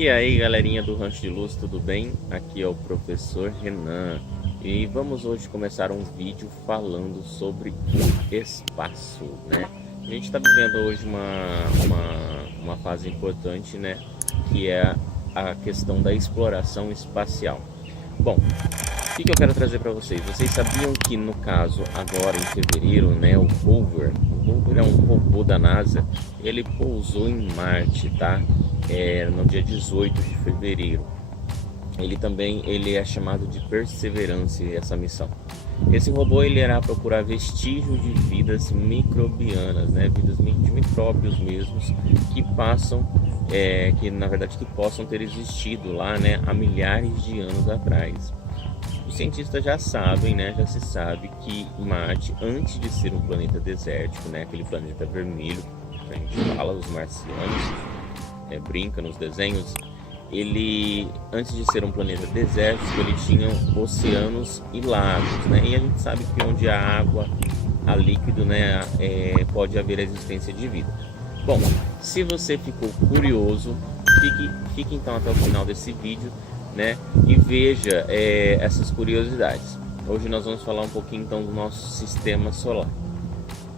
E aí, galerinha do Rancho de Luz, tudo bem? Aqui é o professor Renan e vamos hoje começar um vídeo falando sobre o espaço, né? A gente está vivendo hoje uma fase importante, né? Que é a questão da exploração espacial. Bom, o que eu quero trazer para vocês? Vocês sabiam que no caso agora em fevereiro, né, o Rover é um robô da NASA, ele pousou em Marte, tá? No dia 18 de fevereiro. Ele é chamado de Perseverance, essa missão. Esse robô ele irá procurar vestígios de vidas microbianas, né? Vidas de micróbios mesmos que passam, que na verdade que possam ter existido lá, né, há milhares de anos atrás. Os cientistas já sabem, né, já se sabe que Marte, antes de ser um planeta desértico, né, aquele planeta vermelho que a gente fala, os marcianos, brinca nos desenhos, ele, antes de ser um planeta desértico, ele tinha oceanos e lagos, né, e a gente sabe que onde há água, há líquido, né, pode haver a existência de vida. Bom, se você ficou curioso, fique então até o final desse vídeo, né, e veja essas curiosidades. Hoje nós vamos falar um pouquinho então do nosso sistema solar.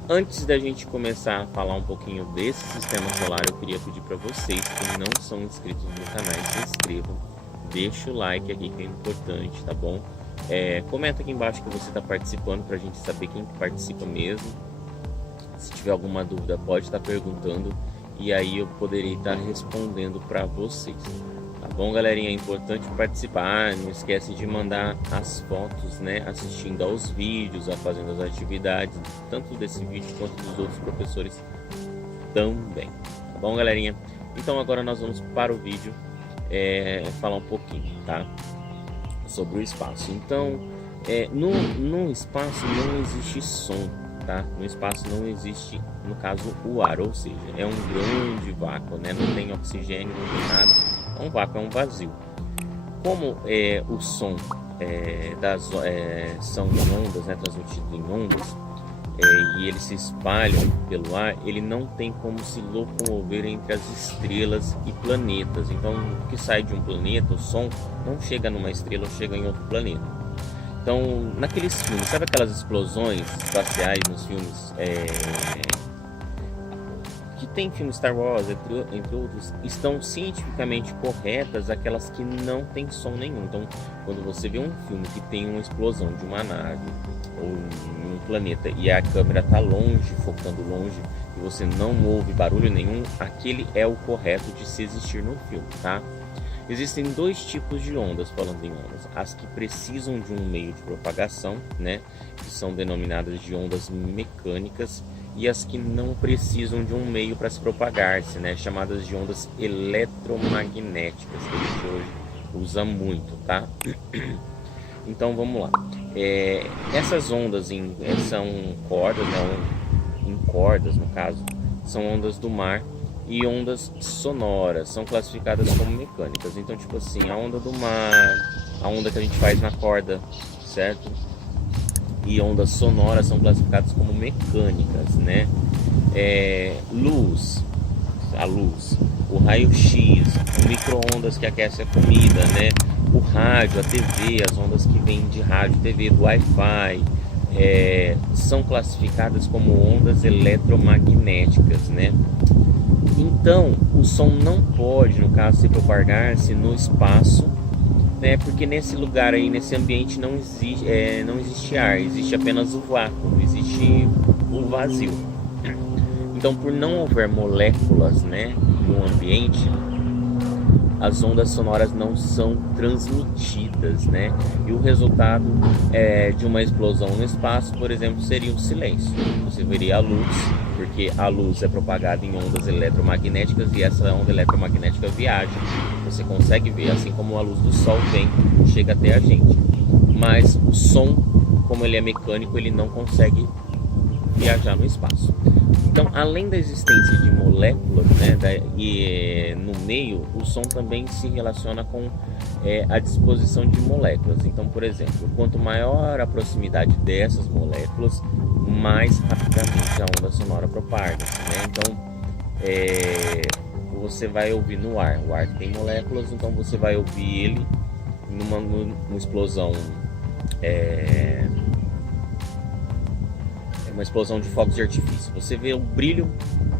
Antes da gente começar a falar um pouquinho desse sistema solar, eu queria pedir para vocês que não são inscritos no canal, se inscrevam, deixa o like aqui que é importante, tá bom? Comenta aqui embaixo que você está participando para a gente saber quem participa mesmo. Se tiver alguma dúvida pode estar perguntando e aí eu poderei estar respondendo para vocês. Tá bom, galerinha? É importante participar, não esquece de mandar as fotos, né, assistindo aos vídeos, fazendo as atividades, tanto desse vídeo quanto dos outros professores também. Tá bom, galerinha? Então agora nós vamos para o vídeo falar um pouquinho, tá, sobre o espaço. Então, no espaço não existe som, tá? No espaço não existe, no caso, o ar, ou seja, é um grande vácuo, né? Não tem oxigênio, não tem nada. É um vácuo, é um vazio. Como o som são ondas, né, transmitido em ondas, e eles se espalham pelo ar, ele não tem como se locomover entre as estrelas e planetas. Então, o que sai de um planeta, o som, não chega numa estrela ou chega em outro planeta. Então, naqueles filmes, sabe aquelas explosões espaciais nos filmes que tem filme Star Wars, entre outros, estão cientificamente corretas aquelas que não tem som nenhum. Então, quando você vê um filme que tem uma explosão de uma nave ou em um planeta e a câmera está longe, focando longe, e você não ouve barulho nenhum, aquele é o correto de se existir no filme, tá? Existem dois tipos de ondas, falando em ondas: as que precisam de um meio de propagação, né, que são denominadas de ondas mecânicas, e as que não precisam de um meio para se propagar-se, né, chamadas de ondas eletromagnéticas, que a gente hoje usa muito, tá? Então vamos lá. Essas ondas são cordas, né, em cordas no caso, são ondas do mar, e ondas sonoras são classificadas como mecânicas. Então, tipo assim, a onda do mar, a onda que a gente faz na corda, certo? E ondas sonoras são classificadas como mecânicas, né? Luz, a luz, o raio-x, o micro-ondas que aquece a comida, né? O rádio, a TV, as ondas que vêm de rádio, TV, do Wi-Fi, são classificadas como ondas eletromagnéticas, né? Então, o som não pode, no caso, se propagar-se no espaço, né? Porque nesse lugar aí, nesse ambiente, não existe ar, existe apenas o vácuo, existe o vazio. Então, por não houver moléculas, né, no ambiente, as ondas sonoras não são transmitidas, né? E o resultado de uma explosão no espaço, por exemplo, seria o silêncio. Você veria a luz, porque a luz é propagada em ondas eletromagnéticas e essa onda eletromagnética viaja. Você consegue ver, assim como a luz do sol vem, chega até a gente. Mas o som, como ele é mecânico, ele não consegue viajar no espaço. Então, além da existência de moléculas, né, e no meio, o som também se relaciona com a disposição de moléculas. Então, por exemplo, quanto maior a proximidade dessas moléculas, mais rapidamente a onda sonora propaga, né? Então, você vai ouvir no ar. O ar tem moléculas, então você vai ouvir ele numa explosão, uma explosão de fogos de artifício. Você vê o brilho,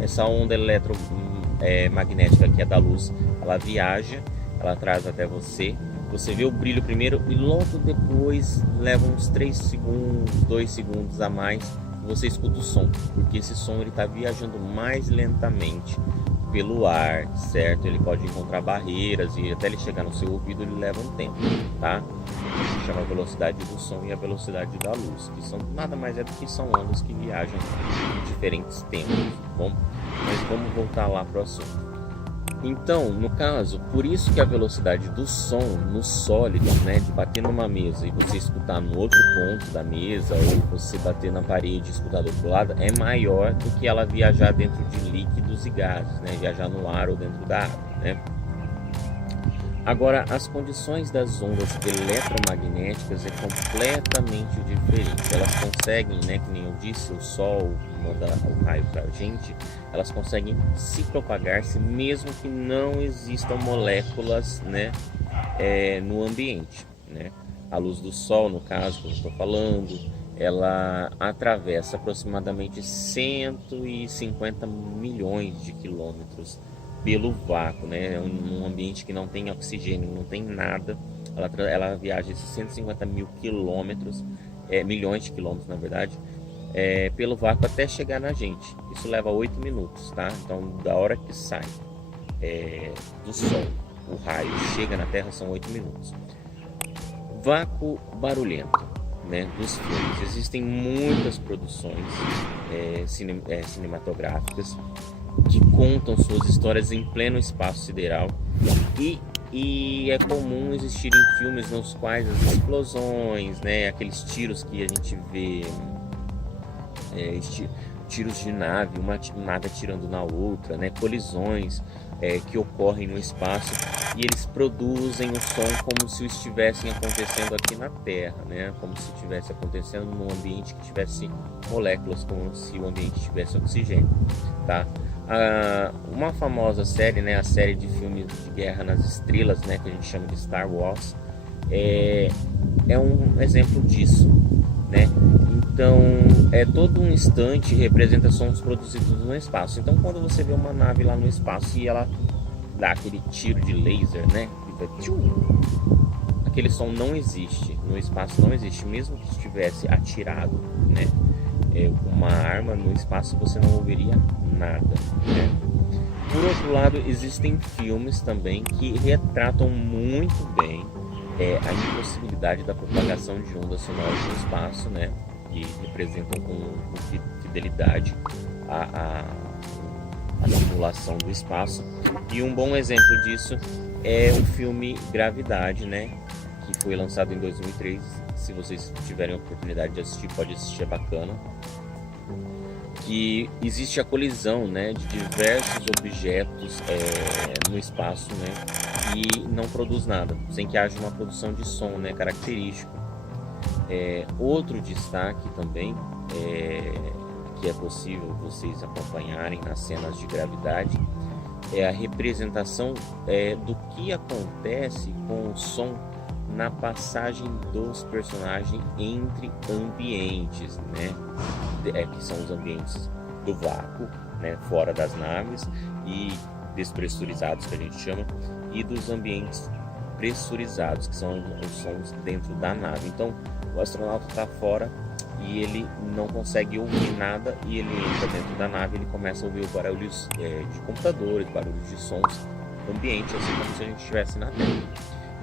essa onda eletromagnética que é da luz, ela viaja, ela traz até você. Você vê o brilho primeiro e logo depois, leva uns 3 segundos, 2 segundos a mais, você escuta o som, porque esse som ele está viajando mais lentamente pelo ar, certo? Ele pode encontrar barreiras e até ele chegar no seu ouvido ele leva um tempo, tá? Isso se chama a velocidade do som e a velocidade da luz, que são nada mais é do que são ondas que viajam em diferentes tempos, bom? Mas vamos voltar lá para o assunto. Então, no caso, por isso que a velocidade do som no sólido, né, de bater numa mesa e você escutar no outro ponto da mesa, ou você bater na parede e escutar do outro lado, é maior do que ela viajar dentro de líquidos e gases, né, viajar no ar ou dentro da água, né. Agora, as condições das ondas eletromagnéticas é completamente diferente. Elas conseguem, né, que nem eu disse, o Sol manda o raio para a gente, elas conseguem se propagar-se mesmo que não existam moléculas, né, no ambiente, né. A luz do Sol, no caso que eu estou falando, ela atravessa aproximadamente 150 milhões de quilômetros pelo vácuo, né? Um ambiente que não tem oxigênio, não tem nada, ela viaja esses 150 mil quilômetros, milhões de quilômetros na verdade, pelo vácuo até chegar na gente. Isso leva 8 minutos, tá? Então da hora que sai do Sol, o raio chega na Terra são 8 minutos. Vácuo barulhento, né, dos filmes. Existem muitas produções cinematográficas que contam suas histórias em pleno espaço sideral e é comum existirem filmes nos quais as explosões, né, aqueles tiros que a gente vê, tiros de nave, uma nave atirando na outra, né, colisões que ocorrem no espaço e eles produzem o som como se estivessem acontecendo aqui na Terra, né, como se estivesse acontecendo num ambiente que tivesse moléculas, como se o ambiente tivesse oxigênio, tá? Uma famosa série, né, a série de filmes de Guerra nas Estrelas, né, que a gente chama de Star Wars, é um exemplo disso, né? Então, todo um instante representa sons produzidos no espaço. Então, quando você vê uma nave lá no espaço e ela dá aquele tiro de laser, né, aquele som não existe no espaço, não existe, mesmo que estivesse atirado, né, uma arma no espaço, você não ouviria nada, né? Por outro lado, existem filmes também que retratam muito bem a impossibilidade da propagação de ondas sonoras no espaço, né? Que representam com fidelidade a simulação do espaço. E um bom exemplo disso é o filme Gravidade, né? Que foi lançado em 2003. Se vocês tiverem a oportunidade de assistir, pode assistir, é bacana. Que existe a colisão, né, de diversos objetos no espaço, né, e não produz nada, sem que haja uma produção de som, né, característico. Outro destaque também, que é possível vocês acompanharem nas cenas de Gravidade, é a representação do que acontece com o som na passagem dos personagens entre ambientes, né? Que são os ambientes do vácuo, né? Fora das naves e despressurizados, que a gente chama, e dos ambientes pressurizados, que são os sons dentro da nave. Então, o astronauta está fora e ele não consegue ouvir nada e ele entra dentro da nave e ele começa a ouvir barulhos de computadores, barulhos de sons do ambiente, assim como se a gente estivesse na Terra.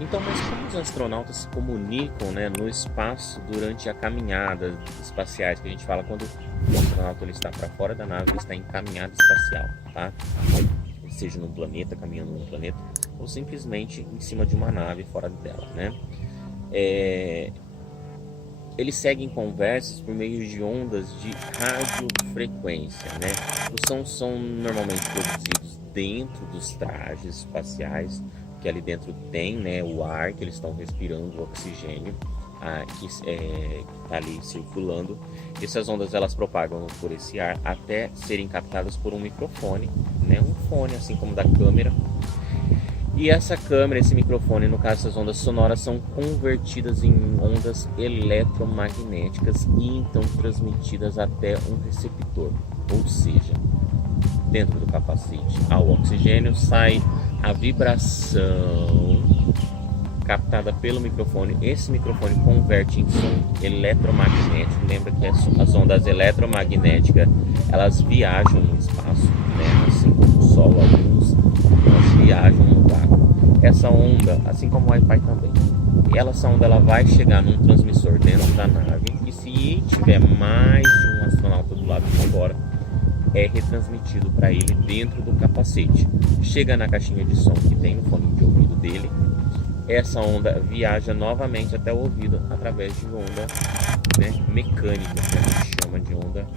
Então, mas como os astronautas se comunicam, né, no espaço durante a caminhada espaciais, que a gente fala quando o astronauta ele está para fora da nave, ele está em caminhada espacial, tá? Seja num planeta, caminhando num planeta, ou simplesmente em cima de uma nave fora dela, né? Eles seguem conversas por meio de ondas de radiofrequência, né? Os sons são normalmente produzidos dentro dos trajes espaciais, que ali dentro tem, né, o ar que eles estão respirando, o oxigênio que está ali circulando. Essas ondas elas propagam por esse ar até serem captadas por um microfone, né? Um fone, assim como da câmera. E essa câmera, esse microfone, no caso essas ondas sonoras, são convertidas em ondas eletromagnéticas e então transmitidas até um receptor. Ou seja, dentro do capacete ao oxigênio sai a vibração captada pelo microfone. Esse microfone converte em som eletromagnético. Lembra que as ondas eletromagnéticas, elas viajam no espaço, né? Assim como o Sol, a luz, elas viajam no vácuo. Essa onda, assim como o Wi-Fi também, essa onda ela vai chegar num transmissor dentro da nave, e se tiver mais de um astronauta do lado de fora, é retransmitido para ele dentro do capacete. Chega na caixinha de som que tem no fone de ouvido dele. Essa onda viaja novamente até o ouvido através de onda, né, mecânica, que a gente chama de onda,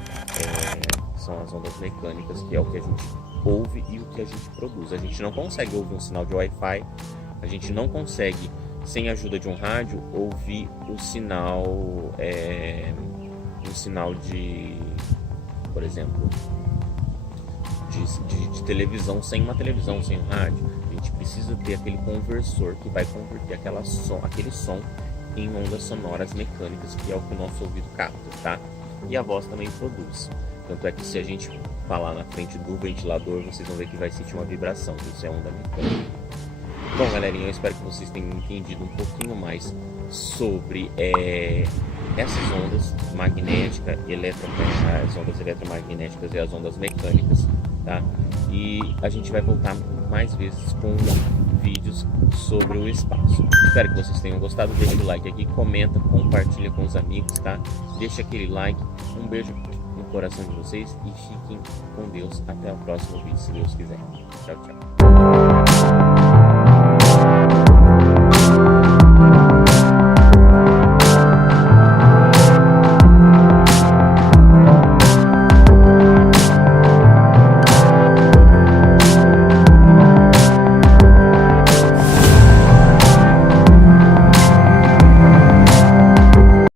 são as ondas mecânicas, que é o que a gente ouve e o que a gente produz. A gente não consegue ouvir um sinal de Wi-Fi, a gente não consegue, sem a ajuda de um rádio, ouvir o sinal, de, por exemplo, de televisão, sem uma televisão, sem um rádio. A gente precisa ter aquele conversor que vai converter aquele som em ondas sonoras mecânicas, que é o que o nosso ouvido capta, tá? E a voz também produz. Tanto é que se a gente falar na frente do ventilador, vocês vão ver que vai sentir uma vibração. Isso é onda mecânica. Bom, galerinha, eu espero que vocês tenham entendido um pouquinho mais sobre essas ondas magnéticas e as ondas eletromagnéticas e as ondas mecânicas, tá? E a gente vai voltar mais vezes com vídeos sobre o espaço. Espero que vocês tenham gostado. Deixa o like aqui, comenta, compartilha com os amigos, tá? Deixa aquele like. Um beijo no coração de vocês e fiquem com Deus. Até o próximo vídeo, se Deus quiser. Tchau, tchau.